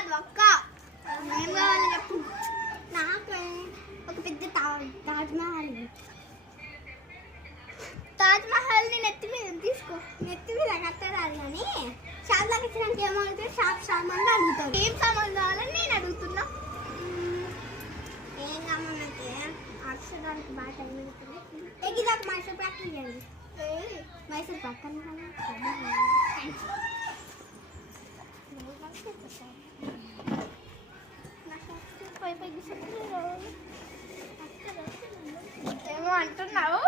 కాదు అక్క, ఏం కావాలి చెప్పు. నాకు ఒక పెద్ద తాజ్ మహల్ని నెత్తి మీద తీసుకో. నెత్తి మీద కట్టరాదు కానీ షాప్లోకి ఇచ్చినాక ఏమవుతుంది, షాప్ సామాన్లు అడుగుతాడు. ఏం సామాన్లు కావాలని నేను అడుగుతున్నా. ఏం కావాలంటే అక్షరానికి బాగా టైం అవుతుంది. ఎగ్గిదాకా మైసూర్ పాక్ ఇవ్వండి. మైసూర్ పాక్ ఏమో అంటున్నావు.